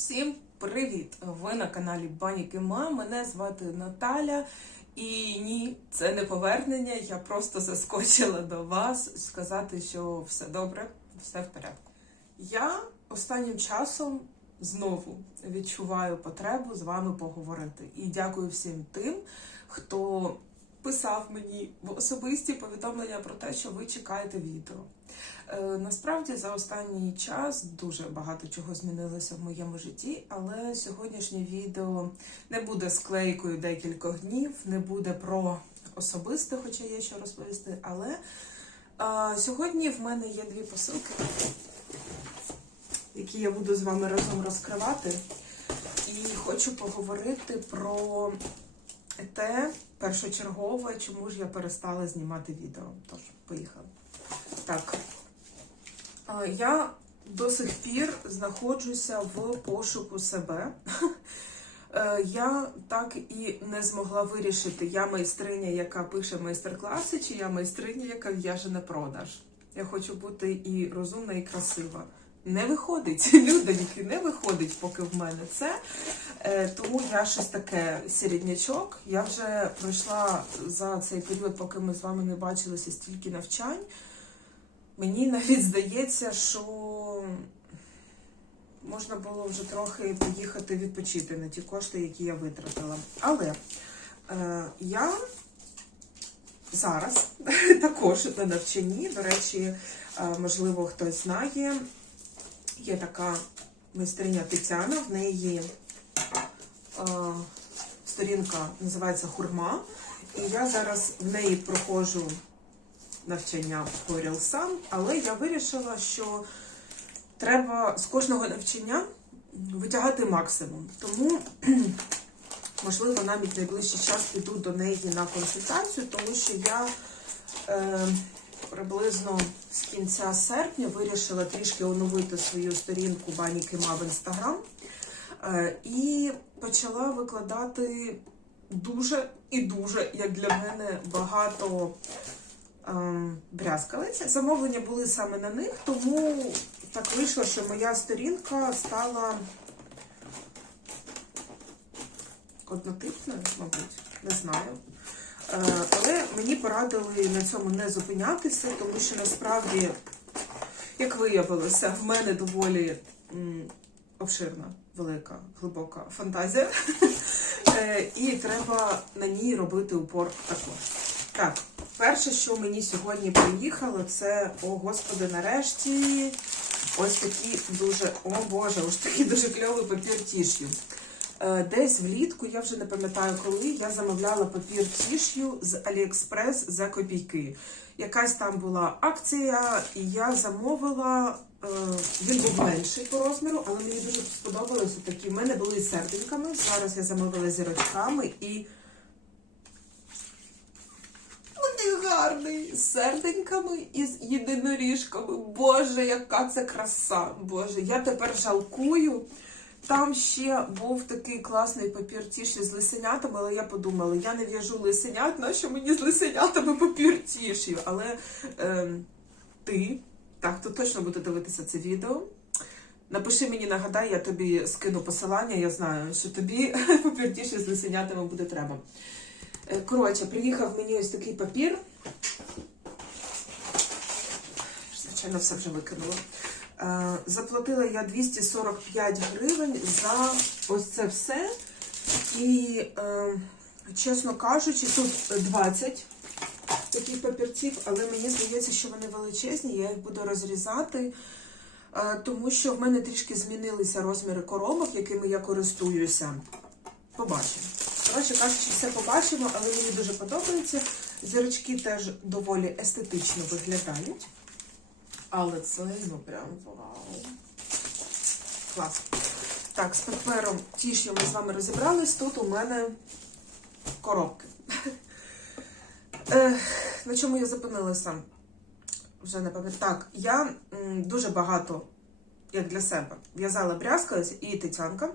Всім привіт! Ви на каналі Баніки Ма. Мене звати Наталя. І ні, це не повернення. Я просто заскочила до вас сказати, що все добре, все в порядку. Я останнім часом знову відчуваю потребу з вами поговорити. І дякую всім тим, хто писав мені в особисті повідомлення про те, що ви чекаєте відео. Е, Насправді за останній час дуже багато чого змінилося в моєму житті, але сьогоднішнє відео не буде склейкою декількох днів, не буде про особисте, хоча є що розповісти. Але а, сьогодні в мене є дві посилки, які я буду з вами разом розкривати. І хочу поговорити про те, першочергове, чому ж я перестала знімати відео. Тож, поїхали. Так, я до сих пір знаходжуся в пошуку себе. Е, Я так і не змогла вирішити, я майстриня, яка пише майстер-класи, чи я майстриня, яка в'яже на продаж. Я хочу бути і розумна, і красива. Не виходить, людоньки, не виходить поки в мене це. Е, Тому я щось таке середнячок. Я вже пройшла за цей період, поки ми з вами не бачилися стільки навчань. Мені навіть здається, що можна було вже трохи поїхати відпочити на ті кошти, які я витратила. Але е, я зараз також на навчанні. До речі, е, можливо, хтось знає, є така майстриня Тетяна, в неї сторінка називається Хурма. І я зараз в неї проходжу навчання по рілсам, але я вирішила, що треба з кожного навчання витягати максимум. Тому, можливо, навіть найближчий час піду до неї на консультацію, тому що я е, приблизно з кінця серпня вирішила трішки оновити свою сторінку Бані Кима в інстаграм е, і почала викладати дуже і дуже, як для мене, багато ем, брязкалиць. Замовлення були саме на них, тому так вийшло, що моя сторінка стала однотипною, мабуть, не знаю. Е, але мені порадили на цьому не зупинятися, тому що насправді, як виявилося, в мене доволі обширна, велика, глибока фантазія. Е, І треба на ній робити упор також. Так, перше, що мені сьогодні приїхало, це, о господи, нарешті, ось такі дуже, о Боже, ось такий дуже кльовий папір тіш'ю. Е, Десь влітку, я вже не пам'ятаю коли, я замовляла папір тіш'ю з Aliexpress за копійки. Якась там була акція, і я замовила. Е, Він був менший по розміру, але мені дуже сподобалося такі. У мене були з серденьками. Зараз я замовила зірочками і. Вони гарний з серденьками і з єдиноріжками. Боже, яка це краса! Боже, я тепер жалкую. Там ще був такий класний папір тіші з лисенятами, але я подумала, я не в'яжу лисенят, нащо мені з лисенятами папіртіші? Але ем, ти, так, то точно буде дивитися це відео. Напиши мені, нагадай, я тобі скину посилання, я знаю, що тобі папір тіші з лисенятами буде треба. Е, Коротше, приїхав мені ось такий папір. Звичайно, все вже викинула. Е, Заплатила я 245 гривень за ось це все. І, е, чесно кажучи, тут 20 таких папірців, але мені здається, що вони величезні, я їх буду розрізати, е, тому що в мене трішки змінилися розміри коробок, якими я користуюся. Побачимо. Коротше кажучи, все побачимо, але мені дуже подобається. Зірочки теж доволі естетично виглядають. Але це ну прям вау. Клас. Так, з папером тішню ми з вами розібрались. Тут у мене коробки. На чому я зупинилася? Вже не пам'ятаю. Так, я дуже багато, як для себе, в'язала брязкалась і Тетянка,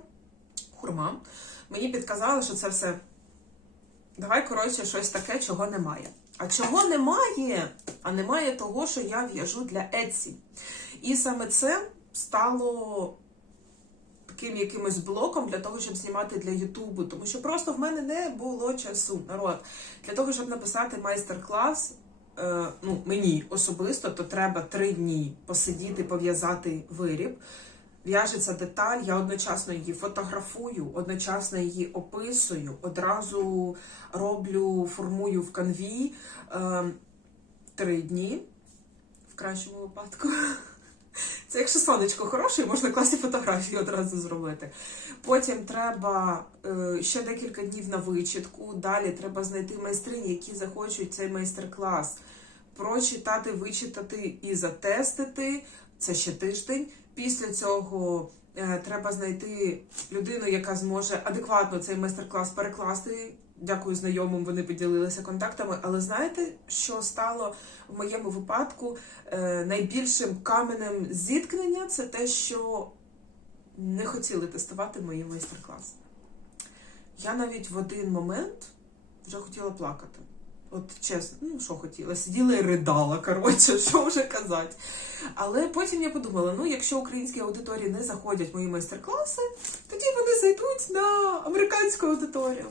хурма. Мені підказали, що це все. Давай, коротше, щось таке, чого немає. А чого немає? А немає того, що я в'яжу для Etsy. І саме це стало таким якимось блоком для того, щоб знімати для Ютубу, тому що просто в мене не було часу. Народ для того, щоб написати майстер-клас. е, Ну, мені особисто, то треба три дні посидіти, пов'язати виріб. В'яжеться деталь, я одночасно її фотографую, одночасно її описую, одразу роблю, формую в канві е, три дні в кращому випадку. Це якщо сонечко хороше, можна класні фотографії одразу зробити. Потім треба е, ще декілька днів на вичітку. Далі треба знайти майстринь, які захочуть цей майстер-клас. Прочитати, вичитати і затестити. Це ще тиждень. Після цього е, треба знайти людину, яка зможе адекватно цей майстер-клас перекласти. Дякую знайомим, вони поділилися контактами. Але знаєте, що стало в моєму випадку е, найбільшим каменем зіткнення? Це те, що не хотіли тестувати мої майстер-класи. Я навіть в один момент вже хотіла плакати. От чесно, ну що хотіла, сиділа і ридала, коротше, що вже казати. Але потім я подумала: ну, якщо українські аудиторії не заходять в мої майстер-класи, тоді вони зайдуть на американську аудиторію.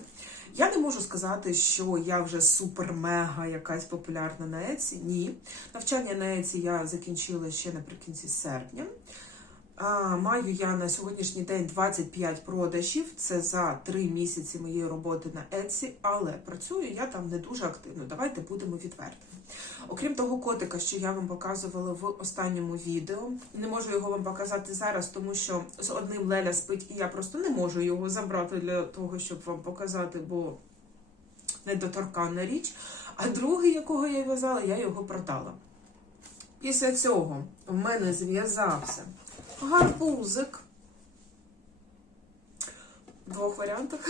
Я не можу сказати, що я вже супер-мега якась популярна на Еці. Ні. Навчання на Еці я закінчила ще наприкінці серпня. А, маю я на сьогоднішній день 25 продажів. Це за 3 місяці моєї роботи на Etsy, але працюю я там не дуже активно. Давайте будемо відвертими. Окрім того котика, що я вам показувала в останньому відео, не можу його вам показати зараз, тому що з одним Леля спить, і я просто не можу його забрати для того, щоб вам показати, бо недоторканна річ. А другий, якого я в'язала, я його продала. Після цього в мене зв'язався гарбузик. В двох варіантах.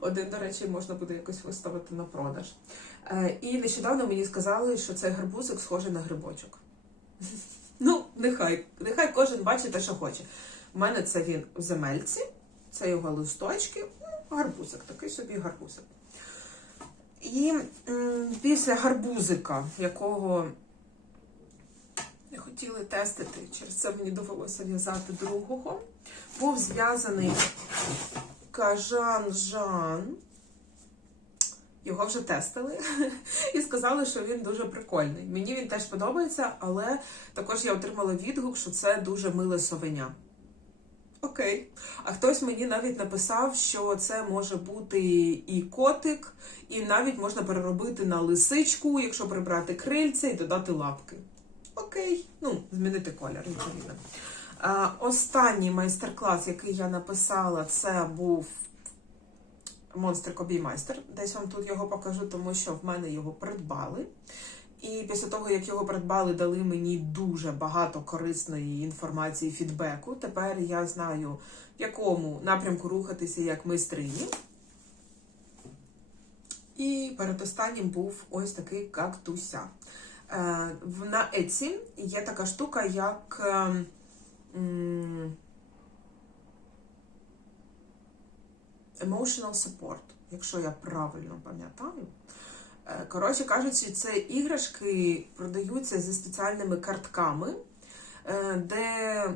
Один, до речі, можна буде якось виставити на продаж. Е, І нещодавно мені сказали, що цей гарбузик схожий на грибочок. Ну, нехай, нехай кожен бачить те, що хоче. У мене це він в земельці, це його листочки, ну, гарбузик, такий собі гарбузик. І м, після гарбузика, якого хотіли тестити, через це мені довелося в'язати другого, був зв'язаний кажан Жан. Його вже тестили і сказали, що він дуже прикольний. Мені він теж подобається, але також я отримала відгук, що це дуже миле совеня. Окей. А хтось мені навіть написав, що це може бути і котик, і навіть можна переробити на лисичку, якщо прибрати крильця і додати лапки. Окей, ну, змінити колір, відповідно. Останній майстер-клас, який я написала, це був Монстр Кобіймайстер. Десь вам тут його покажу, тому що в мене його придбали. І після того, як його придбали, дали мені дуже багато корисної інформації, фідбеку. Тепер я знаю, в якому напрямку рухатися як майстрині. І перед останнім був ось такий кактуся. Е, На Etsy є така штука, як ем, emotional support, якщо я правильно пам'ятаю. Е, Коротше кажучи, це іграшки продаються зі спеціальними картками, е, де,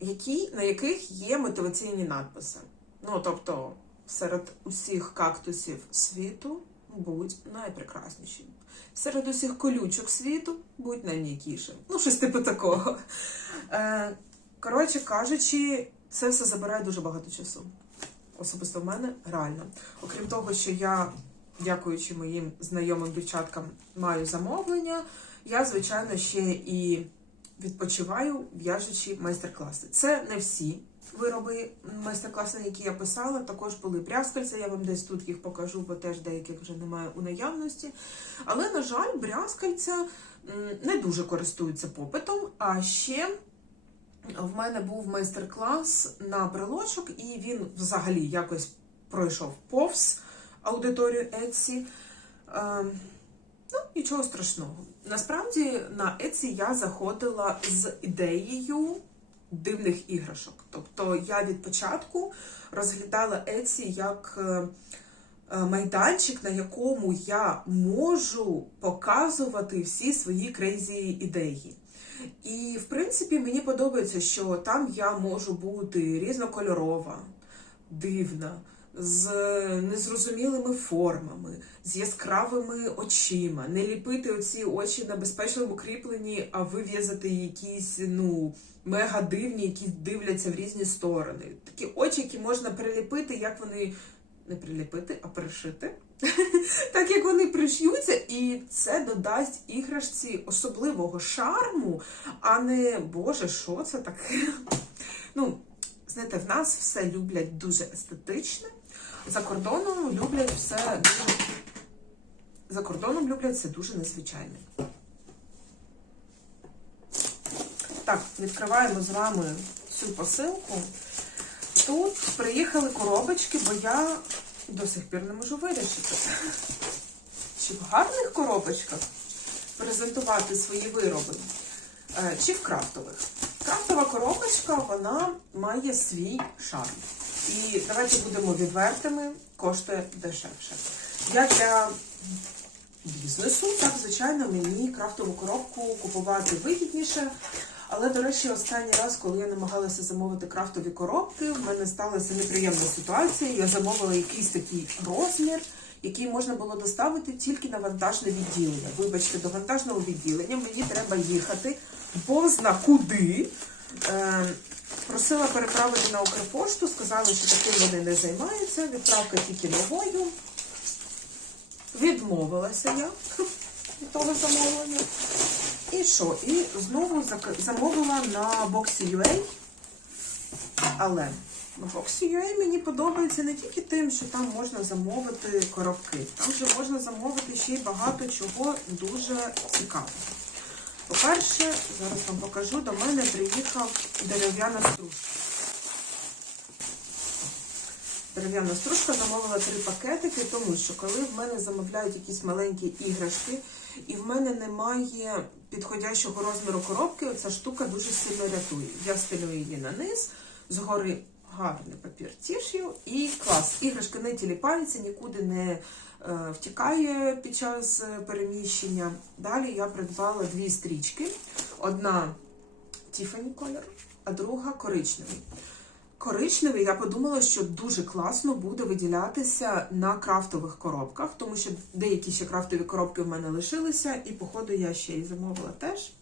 які, на яких є мотиваційні надписи. Ну, тобто, серед усіх кактусів світу будь найпрекраснішим. Серед усіх колючок світу будь найм'якішим. Ну, щось типу такого. Е, Коротше кажучи, це все забирає дуже багато часу. Особисто в мене реально. Окрім того, що я, дякуючи моїм знайомим дівчаткам, маю замовлення, я, звичайно, ще і відпочиваю, в'яжучи майстер-класи. Це не всі вироби майстер-класи, які я писала. Також були брязкальця, я вам десь тут їх покажу, бо теж деяких вже немає у наявності. Але, на жаль, брязкальця не дуже користуються попитом. А ще в мене був майстер-клас на брелочок, і він взагалі якось пройшов повз аудиторію Etsy. Ну, нічого страшного. Насправді на Etsy я заходила з ідеєю дивних іграшок. Тобто я від початку розглядала Etsy як е, е, майданчик, на якому я можу показувати всі свої крейзі ідеї. І, в принципі, мені подобається, що там я можу бути різнокольорова, дивна, з незрозумілими формами, з яскравими очима, не ліпити оці очі на безпечному кріпленні, а вив'язати якісь, ну, мега дивні, які дивляться в різні сторони. Такі очі, які можна приліпити, як вони не приліпити, а пришити. Так як вони приш'ються, і це додасть іграшці особливого шарму, а не Боже, що це таке? Ну, знаєте, в нас все люблять дуже естетичне. За кордоном люблять все дуже. За кордоном люблять все дуже незвичайне. Так, відкриваємо з вами цю посилку. Тут приїхали коробочки, бо я до сих пір не можу вирішити. Чи в гарних коробочках презентувати свої вироби, е, чи в крафтових. Крафтова коробочка, вона має свій шарм. І давайте будемо відвертими, коштує дешевше. Я для бізнесу, так, звичайно, мені крафтову коробку купувати вигідніше. Але, до речі, останній раз, коли я намагалася замовити крафтові коробки, в мене сталася неприємна ситуація. Я замовила якийсь такий розмір, який можна було доставити тільки на вантажне відділення. Вибачте, до вантажного відділення мені треба їхати бозна куди. Просила переправити на Укрпошту, сказали, що таким вони не займаються. Відправка тільки новою. Відмовилася я від того замовлення. І що? І знову замовила на Boxy.ua. Але на Boxy.ua мені подобається не тільки тим, що там можна замовити коробки. Там же можна замовити ще й багато чого дуже цікавого. По-перше, зараз вам покажу, до мене приїхав дерев'яна стружка. Дерев'яна стружка замовила три пакетики, тому що коли в мене замовляють якісь маленькі іграшки, і в мене немає підходящого розміру коробки, оця штука дуже сильно рятує. Я стелю її на низ, згори гарний папір тіш'ю і клас. Іграшка не тіліпається, нікуди не втікає під час е, переміщення. Далі я придбала дві стрічки. Одна Тіфані колір, а друга коричневий. Коричневий, я подумала, що дуже класно буде виділятися на крафтових коробках, тому що деякі ще крафтові коробки в мене лишилися, і, походу, я ще й замовила теж.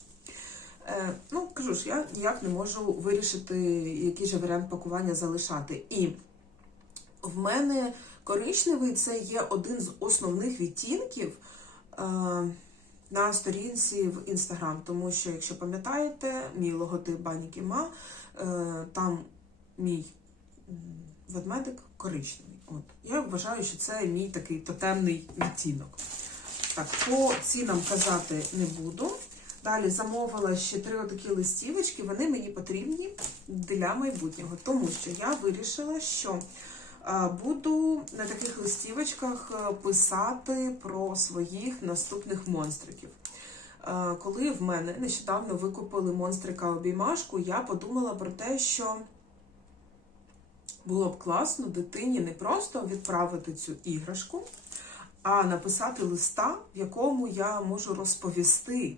Е, ну, кажу ж, я ніяк не можу вирішити, який же варіант пакування залишати. І в мене коричневий це є один з основних відтінків е, на сторінці в Інстаграм. Тому що, якщо пам'ятаєте, мій логотип Бані Кіма, е, там мій ведмедик коричневий. От. Я вважаю, що це мій такий тотемний відтінок. Так, по цінам казати не буду. Далі замовила ще три отакі листівочки. Вони мені потрібні для майбутнього, тому що я вирішила, що буду на таких листівочках е, писати про своїх наступних монстриків. Е, Коли в мене нещодавно викупили монстрика обіймашку, я подумала про те, що було б класно дитині не просто відправити цю іграшку, а написати листа, в якому я можу розповісти,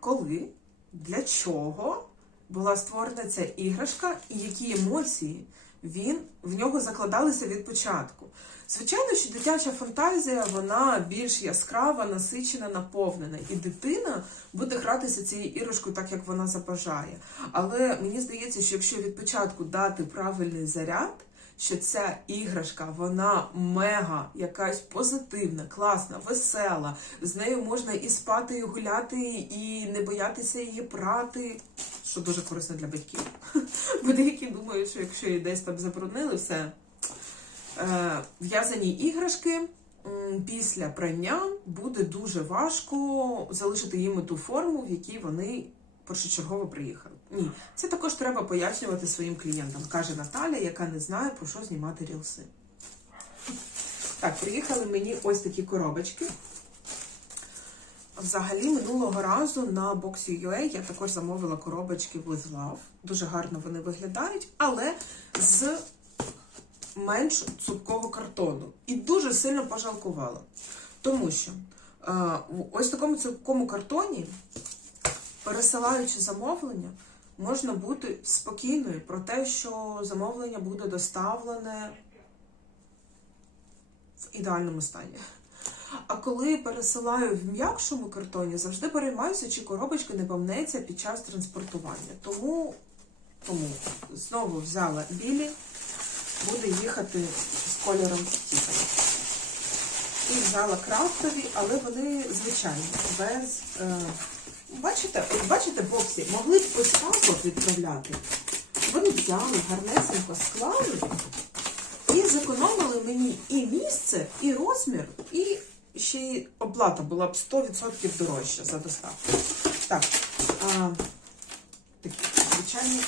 коли, для чого була створена ця іграшка і які емоції він в нього закладалися від початку. Звичайно, що дитяча фантазія вона більш яскрава, насичена, наповнена, і дитина буде гратися цією іграшкою так, як вона забажає. Але мені здається, що якщо від початку дати правильний заряд, що ця іграшка вона мега, якась позитивна, класна, весела. З нею можна і спати, і гуляти, і не боятися її прати, що дуже корисно для батьків. Бо деякі думають, що якщо її десь там заборонили, все. Е, В'язані іграшки після прання буде дуже важко залишити їм ту форму, в якій вони першочергово приїхали. Ні, це також треба пояснювати своїм клієнтам, каже Наталя, яка не знає, про що знімати рілси. Так, приїхали мені ось такі коробочки. Взагалі, минулого разу на Boxy.ua я також замовила коробочки with love. Дуже гарно вони виглядають, але з менш цупкого картону. І дуже сильно пожалкувала. Тому що е, в ось такому цупкому картоні пересилаючи замовлення, можна бути спокійною про те, що замовлення буде доставлене в ідеальному стані. А коли пересилаю в м'якшому картоні, завжди переймаюся, чи коробочка не помнеться під час транспортування. Тому, тому знову взяла білі, буде їхати з кольором Тіфані. І взяла крафтові, але вони звичайні, без. Е, бачите, от бачите, боксі, могли б ось так відправляти. Вони взяли, гарнесенько склали і зекономили мені і місце, і розмір, і ще й оплата була б 100% дорожча за доставку. Так, а, такі звичайні,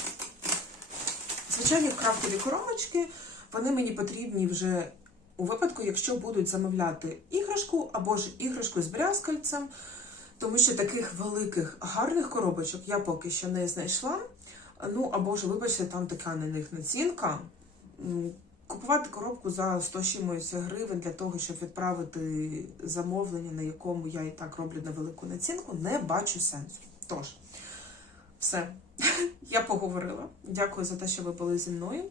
звичайні крафтові коробочки, вони мені потрібні вже у випадку, якщо будуть замовляти іграшку або ж іграшку з брязкальцем, тому що таких великих гарних коробочок я поки що не знайшла. Ну, або ж, вибачте, там така на них націнка. Купувати коробку за 100 з чимось гривень для того, щоб відправити замовлення, на якому я і так роблю невелику націнку, не бачу сенсу. Тож, все, я поговорила. Дякую за те, що ви були зі мною.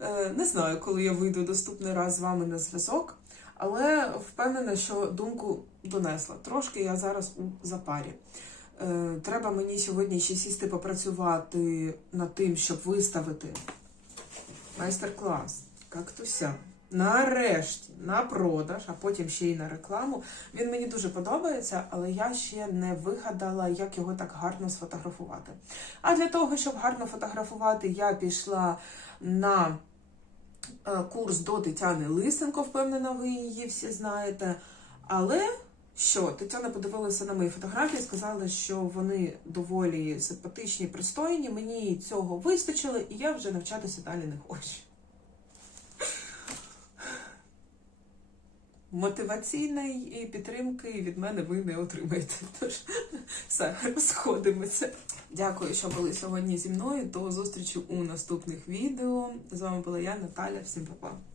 Е, Не знаю, коли я вийду наступний раз з вами на зв'язок, але впевнена, що думку донесла. Трошки я зараз у запарі. Е, Треба мені сьогодні ще сісти попрацювати над тим, щоб виставити майстер-клас кактуся. Нарешті на продаж, а потім ще й на рекламу. Він мені дуже подобається, але я ще не вигадала, як його так гарно сфотографувати. А для того, щоб гарно фотографувати, я пішла на курс до Тетяни Лисенко, впевнена, ви її всі знаєте. Але що Тетяна подивилася на мої фотографії, сказала, що вони доволі симпатичні, пристойні. Мені цього вистачило, і я вже навчатися далі не хочу. Мотиваційної підтримки від мене ви не отримаєте. Тож все, розходимося. Дякую, що були сьогодні зі мною. До зустрічі у наступних відео. З вами була я, Наталя. Всім па-па.